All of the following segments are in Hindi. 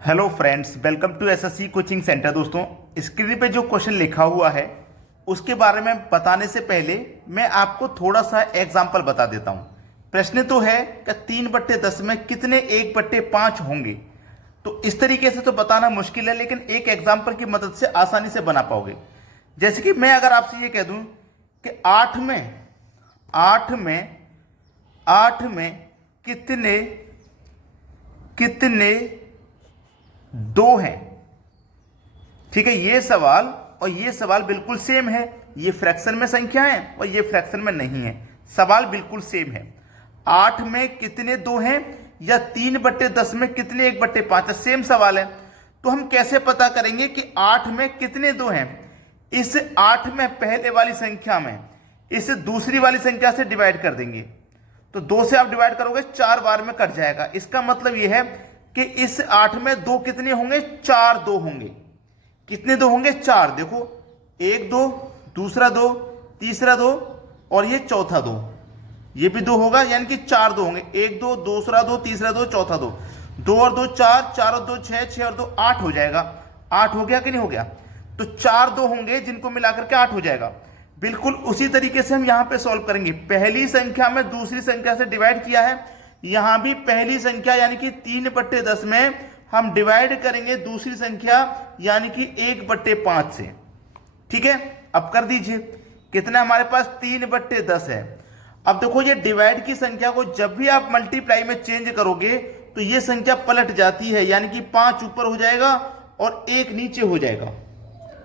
Hello friends, welcome to SSC coaching centre. दोस्तों, स्क्रीन पे जो क्वेश्चन लिखा हुआ है उसके बारे में बताने से पहले मैं आपको थोड़ा सा एग्जाम्पल बता देता हूँ। प्रश्न तो है कि 3/10 में कितने 1/5 होंगे। तो इस तरीके से तो बताना मुश्किल है, लेकिन एक एग्जाम्पल की मदद से आसानी से बना पाओगे। जैसे कि मैं अगर आपसे ये कह दूं कि 8 में कितने कितने दो हैं। ठीक है, ये सवाल और ये सवाल बिल्कुल सेम है। ये फ्रैक्शन में संख्या है और ये फ्रैक्शन में नहीं है। सवाल बिल्कुल सेम है। 8 में कितने दो हैं या 3/10 में कितने 1/5 है, सेम सवाल है। तो हम कैसे पता करेंगे कि 8 में कितने दो हैं? इस 8 में पहले वाली संख्या में इस दूसरी वाली संख्या से डिवाइड कर देंगे। तो 2 से आप डिवाइड करोगे 4 बार में कट जाएगा। इसका मतलब यह है कि इस 8 में दो कितने होंगे? 4 दो होंगे। कितने दो होंगे? 4। देखो, 1 2, दूसरा 2, तीसरा 2 और ये चौथा 2। ये भी 2 होगा, यानी कि 4 दो होंगे। 1 2, दूसरा 2, तीसरा 2, चौथा 2। 2 और 2 4, 4 और 2 6, 6 और 2 8 हो जाएगा। 8 हो गया कि नहीं हो गया? तो 4 दो होंगे जिनको मिलाकर के 8 हो जाएगा। बिल्कुल उसी तरीके से हम यहां पे सॉल्व करेंगे। पहली संख्या में दूसरी संख्या से डिवाइड किया है, यहां भी पहली संख्या यानी कि 3/10 में हम डिवाइड करेंगे दूसरी संख्या यानी कि 1/5 से। ठीक है, अब कर दीजिए। कितना हमारे पास? 3/10 है। अब देखो, ये डिवाइड की संख्या को जब भी आप मल्टीप्लाई में चेंज करोगे तो ये संख्या पलट जाती है, यानी कि 5 ऊपर हो जाएगा और 1 नीचे हो जाएगा।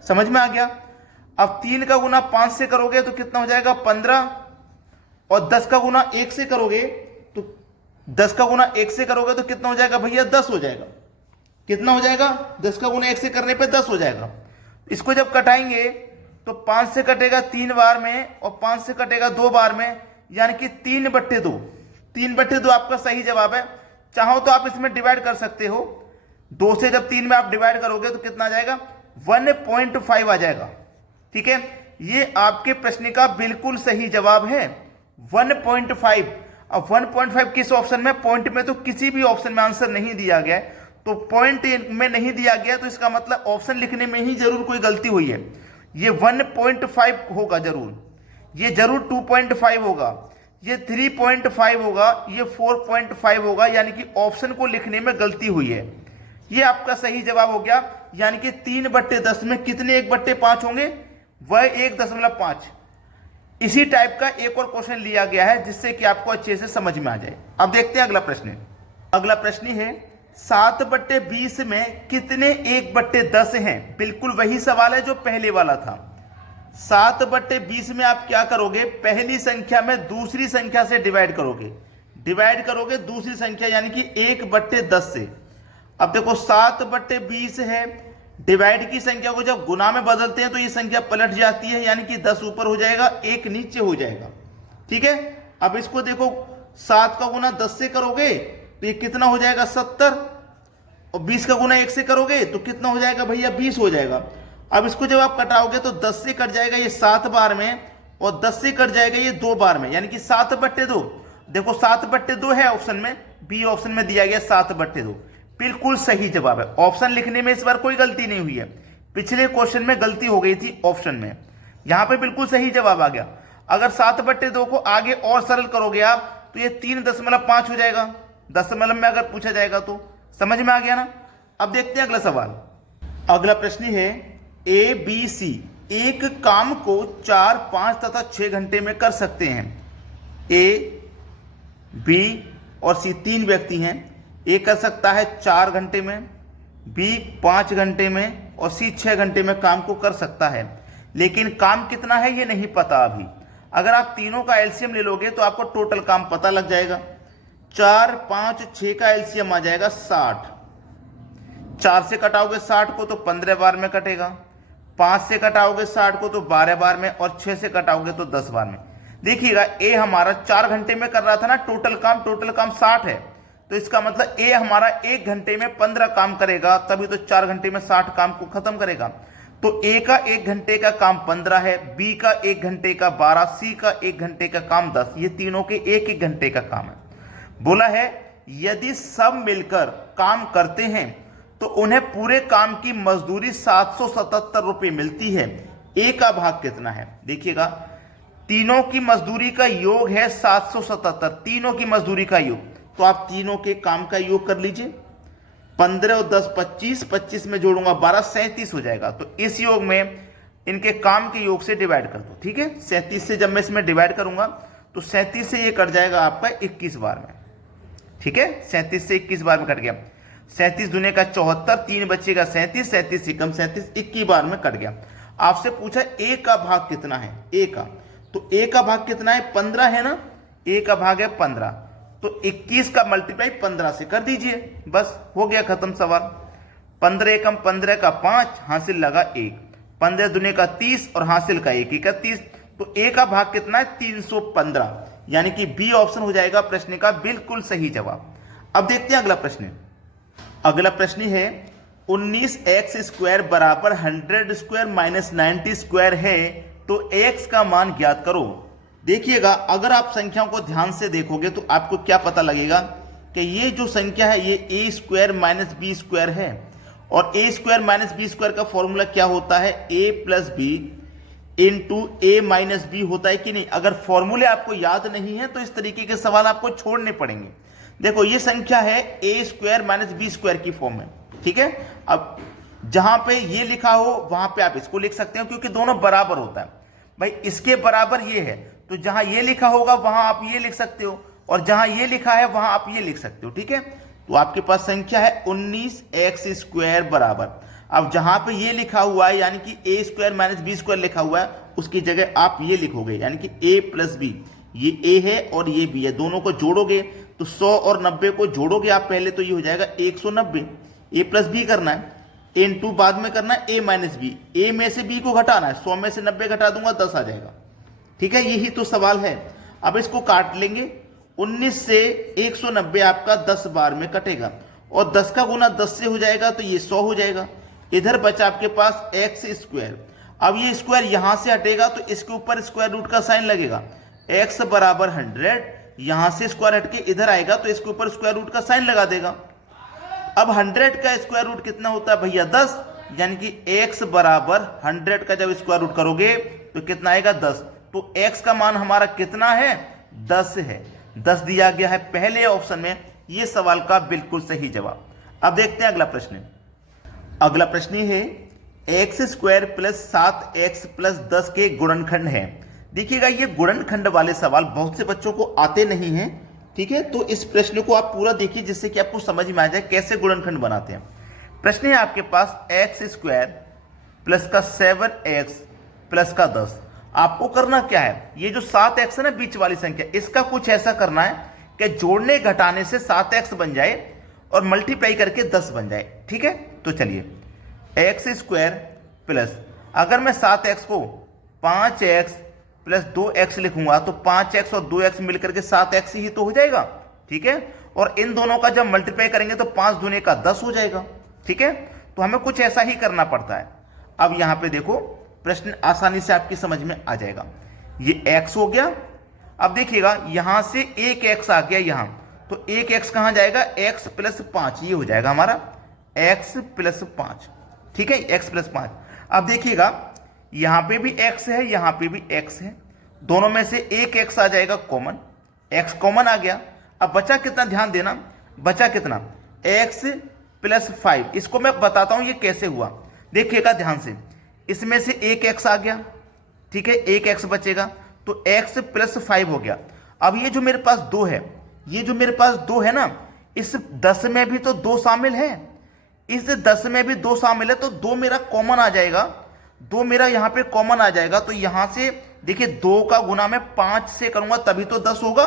समझ में आ गया? अब 3 का गुना 5 से करोगे तो कितना हो जाएगा? 15। और 10 का गुना 1 से करोगे तो 10 का गुना 1 से करोगे तो कितना हो जाएगा भैया? 10 हो जाएगा। कितना हो जाएगा? 10 का गुना 1 से करने पे 10 हो जाएगा। इसको जब कटाएंगे तो 5 से कटेगा 3 बार में और 5 से कटेगा 2 बार में, यानी कि 3/2। 3/2 आपका सही जवाब है। चाहो तो आप इसमें डिवाइड कर सकते हो। 2 से जब 3 में आप डिवाइड करोगे तो कितना आ जाएगा? 1.5 आ जाएगा। ठीक है, ये आपके प्रश्न का बिल्कुल सही जवाब है, 1.5। अब 1.5 किस ऑप्शन में? पॉइंट में तो किसी भी ऑप्शन में आंसर नहीं दिया गया है। तो पॉइंट में नहीं दिया गया तो इसका मतलब ऑप्शन लिखने में ही जरूर कोई गलती हुई है। ये 1.5 होगा जरूर, ये जरूर 2.5 होगा, ये 3.5 होगा, ये 4.5 होगा, यानी कि ऑप्शन को लिखने में गलती हुई है। ये आपका सही जवाब हो गया, यानी कि 3/10 में कितने 1/5 होंगे? वह 1.5। इसी टाइप का एक और क्वेश्चन लिया गया है जिससे कि आपको अच्छे से समझ में आ जाए। अब देखते हैं अगला प्रश्न। अगला प्रश्न है 7/20 में कितने 1/10 हैं? बिल्कुल वही सवाल है जो पहले वाला था। 7/20 में आप क्या करोगे? पहली संख्या में दूसरी संख्या से डिवाइड करोगे। डिवाइड करोगे दूसरी संख्या यानी कि 1/10 से। अब देखो, 7/20 है, डिवाइड की संख्या को जब गुना में बदलते हैं तो ये संख्या पलट जाती है, यानी कि 10 ऊपर हो जाएगा, 1 नीचे हो जाएगा। ठीक है, अब इसको देखो, 7 का गुना 10 से करोगे तो ये कितना हो जाएगा? 70। और 20 का गुना 1 से करोगे तो कितना हो जाएगा भैया? 20 हो जाएगा। अब इसको जब आप कटाओगे तो 10 से कट जाएगा ये 7 बार में और 10 से कट जाएगा ये 2 बार में, यानी कि 7/2। देखो, 7/2 है ऑप्शन में, बी ऑप्शन में दिया गया 7/2। बिल्कुल सही जवाब है। ऑप्शन लिखने में इस बार कोई गलती नहीं हुई है। पिछले क्वेश्चन में गलती हो गई थी ऑप्शन में, यहां पे बिल्कुल सही जवाब आ गया। अगर 7/2 को आगे और सरल करोगे आप तो ये 3.5 हो जाएगा, दशमलव में अगर पूछा जाएगा तो। समझ में आ गया ना? अब देखते हैं अगला सवाल। अगला प्रश्न है ABC एक काम को 4, 5 तथा 6 घंटे में कर सकते हैं। A, B और C 3 व्यक्ति हैं। ए कर सकता है 4 घंटे में, बी 5 घंटे में और सी 6 घंटे में काम को कर सकता है, लेकिन काम कितना है ये नहीं पता अभी। अगर आप तीनों का एलसीएम ले लोगे तो आपको टोटल काम पता लग जाएगा। 4, 5, 6 का एलसीएम आ जाएगा 60। 4 से कटाओगे 60 को तो 15 बार में कटेगा, 5 से कटाओगे 60 को तो 12 बार में और 6 से कटाओगे तो 10 बार में। देखिएगा, ए हमारा 4 घंटे में कर रहा था ना टोटल काम 60 है, तो इसका मतलब ए हमारा 1 घंटे में 15 काम करेगा, तभी तो 4 घंटे में 60 काम को खत्म करेगा। तो ए का 1 घंटे का काम 15 है, बी का 1 घंटे का 12, सी का 1 घंटे का काम 10। ये तीनों के 1-1 घंटे का काम है। बोला है यदि सब मिलकर काम करते हैं तो उन्हें पूरे काम की मजदूरी 777 रुपये मिलती है। ए का भाग कितना है? देखिएगा, तीनों की मजदूरी का योग है 777, तीनों की मजदूरी का योग। तो आप तीनों के काम का योग कर लीजिए। 15 और 10 25, 25 में जोड़ूंगा 12, 37 हो जाएगा। तो इस योग में इनके काम के योग से डिवाइड कर दो। ठीक है, 37 से जब मैं इसमें डिवाइड करूंगा तो 37 से ये कट जाएगा आपका 21 बार में। ठीक है, 37 से 21 बार में कट गया। 37 दूने का 74, 3 बचेगा 37, 37 से कम 37, 21 बार में कट गया। आपसे पूछा ए का भाग कितना है? ए का, तो ए का भाग कितना है? 15 है ना, ए का भाग है 15, तो 21 का मल्टीप्लाई 15 से कर दीजिए, बस हो गया खत्म सवाल। 15 एकम 15 का 5, हासिल लगा 1, 15 दूने का 30 और हासिल का 1 31, तो ए का भाग कितना है? 315, यानी कि बी ऑप्शन हो जाएगा प्रश्न का बिल्कुल सही जवाब। अब देखते हैं अगला प्रश्न। अगला प्रश्न है 19x स्क्वायर बराबर 100 स्क्वायर माइनस 90 स्क्वायर है, तो x का मान ज्ञात करो। देखिएगा, अगर आप संख्याओं को ध्यान से देखोगे तो आपको क्या पता लगेगा कि ये जो संख्या है ये ए स्क्वायर माइनस बी स्क्वायर है, और ए स्क्वायर माइनस बी स्क्वायर का फॉर्मूला क्या होता है? ए प्लस बी इंटू ए माइनस बी होता है कि नहीं? अगर फॉर्मूले आपको याद नहीं है तो इस तरीके के सवाल आपको छोड़ने पड़ेंगे। देखो, ये संख्या है ए स्क्वायर माइनस बी स्क्वायर की फॉर्म में। ठीक है, अब जहां पे ये लिखा हो वहां पे आप इसको लिख सकते हो, क्योंकि दोनों बराबर होता है। भाई इसके बराबर ये है, तो जहां ये लिखा होगा वहां आप ये लिख सकते हो, और जहां ये लिखा है वहां आप ये लिख सकते हो। ठीक है, तो आपके पास संख्या है 19x स्क्वायर बराबर, अब जहां पे ये लिखा हुआ है यानी कि ए स्क्वायर माइनस बी स्क्वायर लिखा हुआ है, उसकी जगह आप ये लिखोगे, यानी कि ए प्लस बी, ये ए है और ये बी है, दोनों को जोड़ोगे तो 100 और 90 को जोड़ोगे आप पहले, तो ये हो जाएगा 190। ए प्लस बी करना है, इनटू बाद में करना है ए माइनस बी, ए में से बी को घटाना है, 100 में से 90 घटा दूंगा 10 आ जाएगा। ठीक है, यही तो सवाल है। अब इसको काट लेंगे, 19 से 190 आपका 10 बार में कटेगा, और 10 का गुना 10 से हो जाएगा तो ये 100 हो जाएगा। इधर बचा आपके पास एक्स स्क्वायर, अब ये स्क्वायर यहां से हटेगा तो इसके ऊपर स्क्वायर रूट का साइन लगेगा, एक्स बराबर 100, यहां से स्क्वायर हटके इधर आएगा तो इसके ऊपर स्क्वायर रूट का साइन लगा देगा। अब 100 का स्क्वायर रूट कितना होता है भैया? 10, यानी कि x बराबर 100 का जब स्क्वायर रूट करोगे तो कितना आएगा? 10। तो x का मान हमारा कितना है? 10 है, 10 दिया गया है पहले ऑप्शन में, ये सवाल का बिल्कुल सही जवाब। अब देखते हैं अगला प्रश्न। अगला प्रश्न है x square plus 7x plus 10 के गुणनखंड है। देखिएगा, ये गुणनखंड वाले सवाल बहुत से बच्चों को आते नहीं हैं। ठीक है, तो इस प्रश्न को आप पूरा देखिए जिससे कि आपको समझ में आ जाए कैसे गुणनखंड बनाते हैं। प्रश्न है आपके पास एक्स स्क्वायर प्लस का 7x प्लस का 10। आपको करना क्या है? ये जो 7x है ना बीच वाली संख्या, इसका कुछ ऐसा करना है कि जोड़ने घटाने से 7x बन जाए और मल्टीप्लाई करके 10 बन जाए। ठीक है, तो चलिए एक्स स्क्वायर प्लस, अगर मैं 7x को 5x प्लस 2x लिखूंगा तो 5x और 2x मिलकर के 7x ही तो हो जाएगा। ठीक है, और इन दोनों का जब मल्टीप्लाई करेंगे तो 5 दूने का 10 हो जाएगा। ठीक है, तो हमें कुछ ऐसा ही करना पड़ता है। अब यहां पे देखो, प्रश्न आसानी से आपकी समझ में आ जाएगा। ये x हो गया, अब देखिएगा यहां से एक x आ गया यहां, तो एक x कहां जाएगा? x प्लस 5, ये हो जाएगा हमारा x प्लस 5। ठीक है, x प्लस 5। अब देखिएगा यहां पे भी x है, यहां पे भी x है, दोनों में से एक x आ जाएगा कॉमन, x कॉमन आ गया। अब बचा कितना? ध्यान देना, बचा कितना? x plus 5। इसको मैं बताता हूं ये कैसे हुआ, देखिएगा ध्यान से। इसमें से एक x आ गया, ठीक है, एक x बचेगा, तो x प्लस 5 हो गया। अब ये जो मेरे पास 2 है, ये जो मेरे पास 2 है ना, इस 10 में भी तो 2 शामिल है, इस 10 में भी 2 शामिल है, तो 2 मेरा कॉमन आ जाएगा, 2 मेरा यहां पे कॉमन आ जाएगा। तो यहां से देखिए 2 का गुना मैं 5 से करूंगा तभी तो 10 होगा,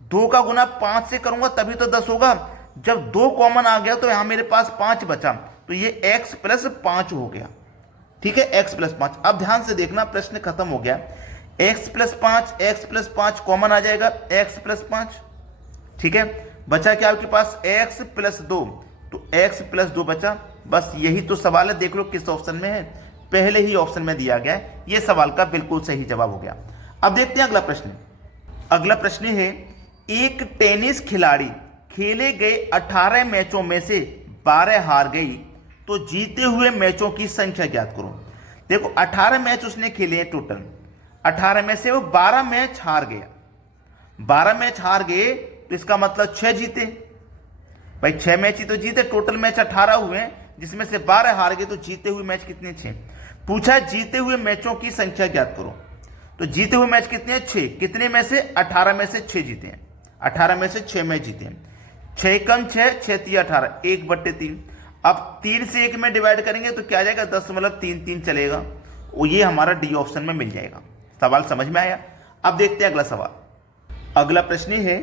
2 का गुना 5 से करूंगा तभी तो 10 होगा। जब 2 कॉमन आ गया तो यहां मेरे पास 5 बचा, तो ये x प्लस 5 हो गया। ठीक है, x प्लस 5। अब ध्यान से देखना, प्रश्न खत्म हो गया। x प्लस 5 कॉमन आ जाएगा, x प्लस 5। ठीक है, बचा क्या आपके पास? x प्लस 2, तो x प्लस 2 बचा। बस यही तो सवाल है, देख लो किस ऑप्शन में है, पहले ही ऑप्शन में दिया गया है। यह सवाल का बिल्कुल सही जवाब हो गया। अब देखते हैं अगला प्रश्न। अगला प्रश्न है एक टेनिस खिलाड़ी खेले गए 18 मैचों में से 12 हार गई तो जीते हुए मैचों की संख्या ज्ञात करो। देखो 18 मैच उसने खेले हैं टोटल, 18 में से वो 12 मैच हार गया, 12 मैच हार गए तो इसका मतलब 6 जीते। भाई 6 मैच ही तो जीते, टोटल मैच 18 हुए जिसमें से 12 हार गए तो जीते हुए मैच कितने? 6। पूछा जीते हुए मैचों की संख्या ज्ञात करो, तो जीते हुए मैच कितने हैं? 6। कितने में से? 18 में से 6 जीते हैं, 18 में से 6 मैच जीते हैं। 6 कम 6, 6 3 18, 1/3। अब 3 से 1 में डिवाइड करेंगे तो क्या आ जाएगा? 10.33 चलेगा, वो ये हमारा डी ऑप्शन में मिल जाएगा। सवाल समझ में आया? अब देखते हैं अगला सवाल। अगला प्रश्न है,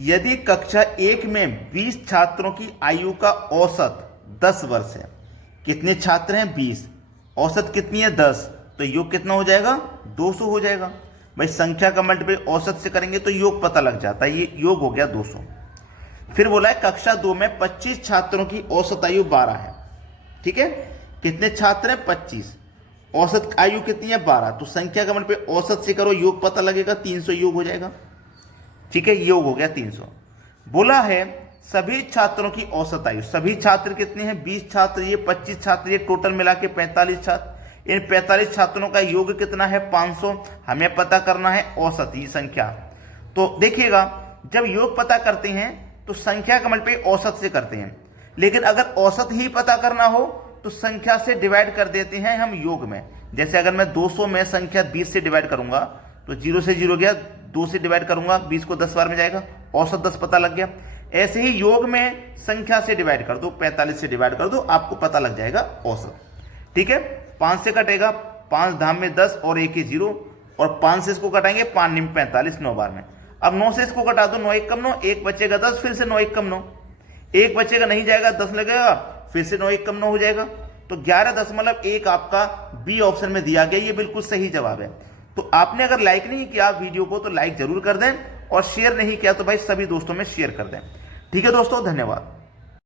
यदि कक्षा 1 में 20 छात्रों की आयु का औसत 10 वर्ष है, कितने छात्र हैं? 20, औसत कितनी है? 10, तो योग कितना हो जाएगा? 200 हो जाएगा। भाई संख्या का मल्टीप्लाई औसत से करेंगे तो योग पता लग जाता है, ये योग हो गया 200। फिर बोला है कक्षा 2 में 25 छात्रों की औसत आयु 12 है, ठीक है, कितने छात्र हैं? 25, औसत आयु कितनी है? 12, तो संख्या का मल्टीप्लाई औसत से करो, योग पता लगेगा, 300 योग हो जाएगा, ठीक है, योग हो गया 300। बोला है सभी छात्रों की औसत आयु, सभी छात्र कितने हैं? 20 छात्र, ये 25 छात्र, ये टोटल मिला के 45 छात्र। इन 45 छात्रों का योग कितना है? 500। हमें पता करना है औसत ही संख्या। तो देखिएगा जब योग पता करते हैं तो संख्या का मल्टीप्लाई औसत से करते हैं, लेकिन अगर औसत ही पता करना हो तो संख्या से डिवाइड कर देते हैं हम योग में। जैसे अगर मैं 200 में संख्या 20 से डिवाइड करूंगा तो 0 से 0 गया, 2 से डिवाइड करूंगा 20 को 10 बार में जाएगा, औसत 10 पता लग गया। ऐसे ही योग में संख्या से डिवाइड कर दो, 45 से डिवाइड कर दो, आपको पता लग जाएगा औसत, ठीक है। 5 से कटेगा, 5 धाम में 10 और 1 ही 0, और 5 से इसको कटाएंगे 5 निम 45, 9 बार में। अब 9 से इसको कटा दो, 9 1 कम 9, 1 बचेगा 10, फिर से 9 1 कम 9, 1 बचेगा नहीं जाएगा, 10 लगेगा, फिर से 9 1 कम 9 हो जाएगा, तो 11.1 आपका बी ऑप्शन में दिया गया, ये बिल्कुल सही जवाब है। तो आपने अगर लाइक नहीं किया वीडियो को तो लाइक जरूर कर दें, और शेयर नहीं किया तो भाई सभी दोस्तों में शेयर कर दें। ठीक है दोस्तों, धन्यवाद।